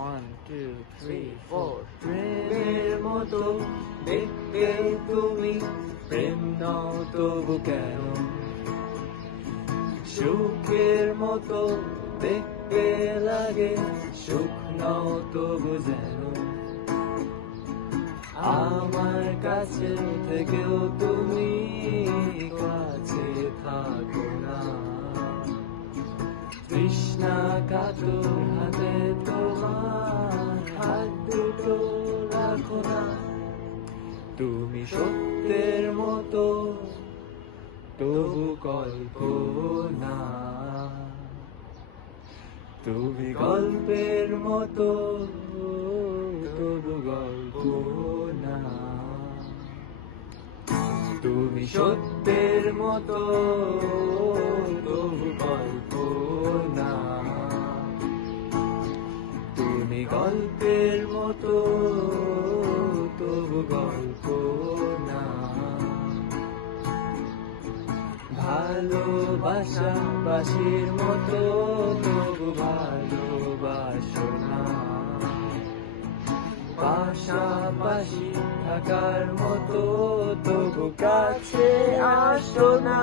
1 2 3 4 প্রেমের মতো দেখতে তুমি, প্রেম নাও তবু কেন? সুখের মতো দেখতে লাগে, সুখ নাও তবু যেন। আমার কাছে থেকেও তুমি কাছে থাকো না, তৃষ্ণা কাতর হাতে তোমার হাত দুটো রাখো না। তুমি সত্যের মতো তবু কল্পনা, তুমি গল্পের মতো তবু গল্প না। তুমি সত্যের মতো তবু কল্পনা, তুমি গল্পের মতো তবু গল্প না। ভালোবাসা বাসির মতো তবু ভালোবাসো না, পাশাপাশি থাকার মতো তবু কাছে আসো না।